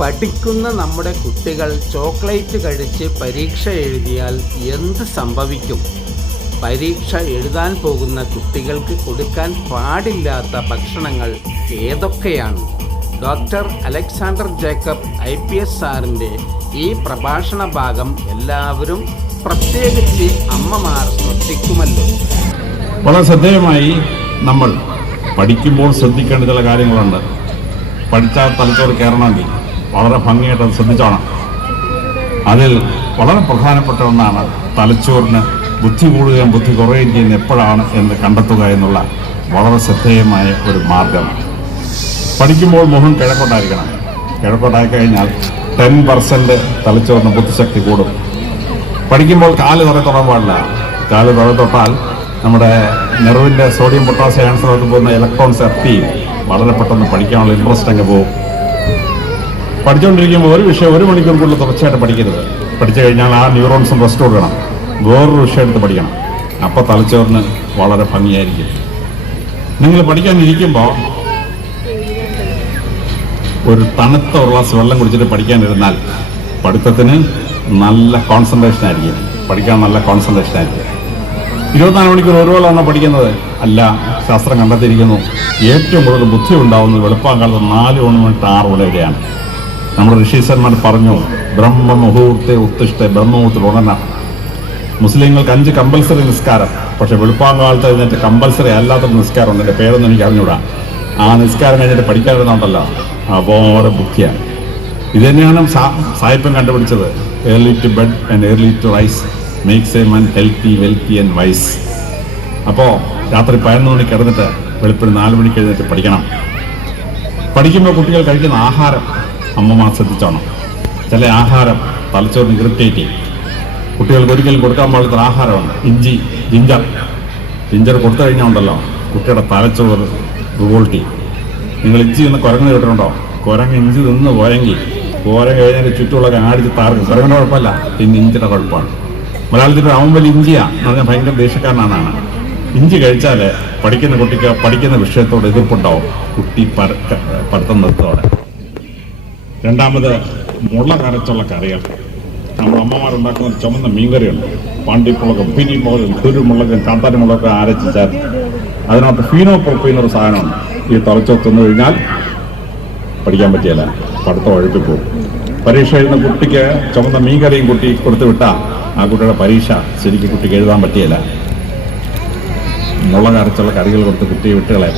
പഠിക്കുന്ന നമ്മുടെ കുട്ടികൾ ചോക്ലേറ്റ് കഴിച്ച് പരീക്ഷ എഴുതിയാൽ എന്ത് സംഭവിക്കും? പരീക്ഷ എഴുതാൻ പോകുന്ന കുട്ടികൾക്ക് കൊടുക്കാൻ പാടില്ലാത്ത ഭക്ഷണങ്ങൾ ഏതൊക്കെയാണ്? ഡോക്ടർ അലക്സാണ്ടർ ജേക്കബ് IPS സാറിൻ്റെ ഈ പ്രഭാഷണ ഭാഗം എല്ലാവരും, പ്രത്യേകിച്ച് അമ്മമാർ, ശ്രദ്ധിക്കുമല്ലോ. വളരെ ശ്രദ്ധേയമായി നമ്മൾ പഠിക്കുമ്പോൾ ശ്രദ്ധിക്കേണ്ട ചില കാര്യങ്ങളുണ്ട്. പഠിച്ചാൽ തലച്ചോറ് കയറണമെങ്കിൽ വളരെ ഭംഗിയായിട്ട് അത് ശ്രദ്ധിച്ചോണം. അതിൽ വളരെ പ്രധാനപ്പെട്ട ഒന്നാണ് തലച്ചോറിന് ബുദ്ധി കൂടുകയും ബുദ്ധി കുറയുകയും ചെയ്യുന്ന എപ്പോഴാണ് എന്ന് കണ്ടെത്തുക എന്നുള്ള വളരെ ശ്രദ്ധേയമായ ഒരു മാർഗം. പഠിക്കുമ്പോൾ മുഖം കിഴക്കോട്ടായിരിക്കണം. കിഴക്കോട്ടായി കഴിഞ്ഞാൽ 10% തലച്ചോറിന് ബുദ്ധിശക്തി കൂടും. പഠിക്കുമ്പോൾ കാല് തുറ തൊടാൻ പാടില്ല. കാല് തുറ തൊട്ടാൽ നമ്മുടെ നെർവിൻ്റെ സോഡിയം പൊട്ടാസ്യം ആൻസറോട്ട് പോകുന്ന ഇലക്ട്രോൺസ് എത്തിയും വളരെ പെട്ടെന്ന് പഠിക്കാനുള്ള ഇൻട്രസ്റ്റ് അങ്ങ് പോകും. പഠിച്ചുകൊണ്ടിരിക്കുമ്പോൾ ഒരു വിഷയം 1 മണിക്കൂർ കൂടുതൽ തുടർച്ചയായിട്ട് പഠിക്കരുത്. പഠിച്ചു കഴിഞ്ഞാൽ ആ ന്യൂറോൺസും റെസ്റ്റ് കൊടുക്കണം. വേറൊരു വിഷയം എടുത്ത് പഠിക്കണം. അപ്പോൾ തലച്ചോറിന് വളരെ ഭംഗിയായിരിക്കും. നിങ്ങൾ പഠിക്കാനിരിക്കുമ്പോൾ ഒരു തണുത്ത ഒരു ഗ്ലാസ് വെള്ളം കുടിച്ചിട്ട് പഠിക്കാനിരുന്നാൽ പഠിത്തത്തിന് നല്ല കോൺസെൻട്രേഷൻ ആയിരിക്കും. പഠിക്കാൻ നല്ല കോൺസെൻട്രേഷൻ ആയിരിക്കും. 24 മണിക്കൂർ ഒരുപോലെയാണോ പഠിക്കുന്നത്? അല്ല. ശാസ്ത്രം കണ്ടെത്തിയിരിക്കുന്നു ഏറ്റവും കൂടുതൽ ബുദ്ധി ഉണ്ടാവുന്നത് വെളുപ്പാങ്കാലത്ത് 4 മണി തൊട്ട് 6 മണി വരെയാണ്. നമ്മുടെ ഋഷീശ്വരന്മാർ പറഞ്ഞു, ബ്രഹ്മമുഹൂർത്തെ ഉത്തിഷ്ഠ, ബ്രഹ്മമുഹൂർത്തിൽ ഉണരണം. മുസ്ലിങ്ങൾക്ക് 5 കമ്പൽസറി നിസ്കാരം, പക്ഷെ വെളുപ്പാങ്കാലത്ത് കഴിഞ്ഞിട്ട് കമ്പൽസറി അല്ലാത്തൊരു നിസ്കാരമുണ്ട്. എൻ്റെ പേരൊന്നും എനിക്ക് അറിഞ്ഞൂടാ. ആ നിസ്കാരം കഴിഞ്ഞിട്ട് പഠിക്കാതിരുന്നുണ്ടല്ലോ, അപോലെ ബുദ്ധിയാണ്. ഇത് തന്നെയാണ് സായിപ്പൻ കണ്ടുപിടിച്ചത്. Early to bed and early to rise makes a man healthy, wealthy and wise. അപ്പോൾ രാത്രി 11 മണിക്ക് കിടന്നിട്ട് വെളുപ്പിന് 4 മണിക്ക് എഴുന്നേറ്റ് പഠിക്കണം. പഠിക്കുമ്പോൾ കുട്ടികൾ കഴിക്കുന്ന ആഹാരം അമ്മമാർ ശ്രദ്ധിച്ചോണം. ചില ആഹാരം തലച്ചോറിന് ഇറിറ്റേറ്റ് ചെയ്യും. കുട്ടികൾക്ക് ഒരിക്കലും കൊടുക്കാൻ പാടില്ലാത്ത ആഹാരമാണ് ഇഞ്ചി, ജിഞ്ചർ കൊടുത്തു കഴിഞ്ഞാൽ ഉണ്ടല്ലോ കുട്ടിയുടെ തലച്ചോറ് റിവോൾട്ട് ചെയ്യും. നിങ്ങൾ ഇഞ്ചി നിന്ന് കുരങ്ങ് കേട്ടിട്ടുണ്ടോ? കുരങ്ങ് ഇഞ്ചി നിന്ന് കുരങ്ങ് കഴിഞ്ഞാൽ ചുറ്റുമുള്ള ആടിച്ച് താർക്കും. കുരങ്ങിൻ്റെ കുഴപ്പമില്ല, പിന്നെ ഇഞ്ചിയുടെ കുഴപ്പമാണ്. മലയാളത്തിൽ അവൻ ഇഞ്ചിയാണ് എന്ന് പറഞ്ഞാൽ ഭയങ്കര ദേഷ്യക്കാരനാണ്. ഇഞ്ചി കഴിച്ചാൽ പഠിക്കുന്ന കുട്ടിക്ക് പഠിക്കുന്ന വിഷയത്തോട് എതിർപ്പുണ്ടാവും. കുട്ടി പഠിത്തം നിർത്തോടെ. രണ്ടാമത്, മുള കരച്ചുള്ള കറികൾ. നമ്മുടെ അമ്മമാരുണ്ടാക്കുന്ന ചുമന്ന മീൻകറിയുണ്ട്. പാണ്ടിമുളകും, പിരിമുളകും, കുരുമുളകും, കാന്താരിമുളകൊക്കെ അരച്ച് ചേർത്ത് അതിനകത്ത് ഫീനോപ്രോപ്പീൻ എന്നൊരു സാധനമുണ്ട്. ഈ തലച്ചോറ് തിന്നു കഴിഞ്ഞാൽ പഠിക്കാൻ പറ്റിയല്ല, പഠിത്തം ഒഴുക്കി പോകും. പരീക്ഷ എഴുതുന്ന കുട്ടിക്ക് ചുമന്ന മീൻകറിയും കുട്ടി കൊടുത്തു വിട്ടാൽ ആ കുട്ടിയുടെ പരീക്ഷ ശരിക്കും കുട്ടിക്ക് എഴുതാൻ പറ്റിയല്ല. മുളക് അരച്ചുള്ള കറികൾ കൊടുത്ത് കുട്ടിയെ വിട്ടുകളെ.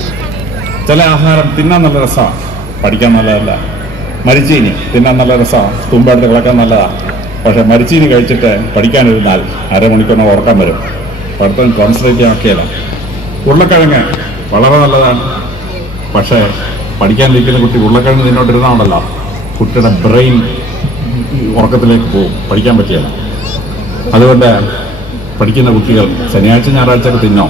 ചില ആഹാരം തിന്നാൻ നല്ല രസമാണ്, പഠിക്കാൻ നല്ലതല്ല. മരിച്ചീനി തിന്നാൻ നല്ല രസമാണ്, തുമ്പെടുത്ത് കിളക്കാൻ നല്ലതാണ്. പക്ഷെ മരിച്ചീനി കഴിച്ചിട്ട് പഠിക്കാനിരുന്നാൽ അരമണിക്കൂറിന് ഉറക്കം വരും. പഠിത്തം കോൺസെൻട്രേറ്റ് ചെയ്യാൻ ഒക്കെയല്ല. ഉരുളക്കിഴങ്ങ് വളരെ നല്ലതാണ്, പക്ഷേ പഠിക്കാനിരിക്കുന്ന കുട്ടി ഉരുളക്കിഴങ്ങ് തിന്നോട്ടിരുന്നാണല്ലോ കുട്ടിയുടെ ബ്രെയിൻ ഉറക്കത്തിലേക്ക് പോകും, പഠിക്കാൻ പറ്റിയല്ല. അതുകൊണ്ട് പഠിക്കുന്ന കുട്ടികൾ ശനിയാഴ്ച ഞായറാഴ്ചയൊക്കെ തിന്നോ.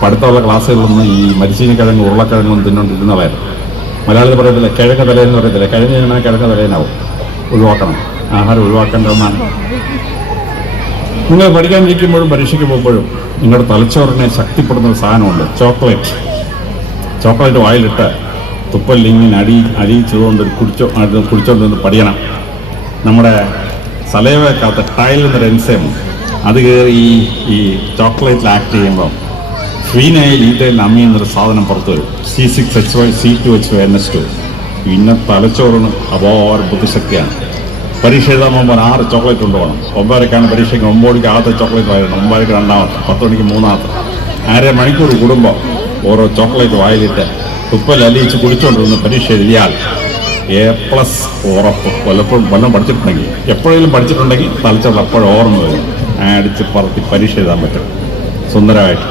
പഠിത്തമുള്ള ക്ലാസ്സുകളൊന്നും ഈ മരിച്ചീനി കിഴങ്ങ് ഉരുളക്കിഴങ്ങൊന്നും തിന്നോണ്ടിരുന്നവർ. മലയാളത്തിൽ പറയത്തില്ല കിഴങ്ങ് തലേന്ന് പറയത്തില്ല, കിഴങ്ങ് തിന്നാൽ കിഴങ്ങ് തലേനാവും. ഒഴിവാക്കണം, ആഹാരം ഒഴിവാക്കേണ്ട ഒന്നാണ്. നിങ്ങൾ പഠിക്കാനിരിക്കുമ്പോഴും പരീക്ഷയ്ക്ക് പോകുമ്പോഴും നിങ്ങളുടെ തലച്ചോറിനെ ശക്തിപ്പെടുന്ന ഒരു സാധനമുണ്ട്, ചോക്ലേറ്റ് വായിലിട്ട് തുപ്പലിങ്ങനെ അടിയിച്ചുകൊണ്ട് കുടിച്ചോണ്ട് പഠിക്കണം. നമ്മുടെ സലൈവക്കകത്ത് ടൈൽ എന്നൊരു എൻസൈം അത് കയറി ഈ ചോക്ലേറ്റിൽ ആക്ട് ചെയ്യുമ്പോൾ ഫീനൈൽ ഈഥൈൽ അമീൻ എന്നൊരു സാധനം പുറത്തു വരും. C6H5 C2H5NH2. പിന്നെ തലച്ചോറിന് അപാര ബുദ്ധിശക്തിയാണ്. പരീക്ഷ എഴുതാൻ പോകുമ്പോൾ 6 ചോക്ലേറ്റ് കൊണ്ടുപോകണം. 9:00 പരീക്ഷയ്ക്ക് 9 മണിക്ക് ആദ്യത്തെ ചോക്ലേറ്റ് വായിക്കണം, 9:00 രണ്ടാമത്തെ, 10 മണിക്ക് മൂന്നാമത്തെ. 1/2 മണിക്കൂർ കൂടുമ്പോൾ ഓരോ ചോക്ലേറ്റ് വായിലിട്ട് തുപ്പൽ അലിയിച്ച് കുടിച്ചുകൊണ്ടിരുന്ന് പരീക്ഷ എഴുതിയാൽ A+ ഉറപ്പ്. വല്ലതും പഠിച്ചിട്ടുണ്ടെങ്കിൽ, എപ്പോഴെങ്കിലും പഠിച്ചിട്ടുണ്ടെങ്കിൽ തലച്ചോറിൽ അപ്പോഴും ഓർമ്മ വരും. അടിച്ച് പറത്തി പരീക്ഷ എഴുതാൻ പറ്റും സുന്ദരമായിട്ട്.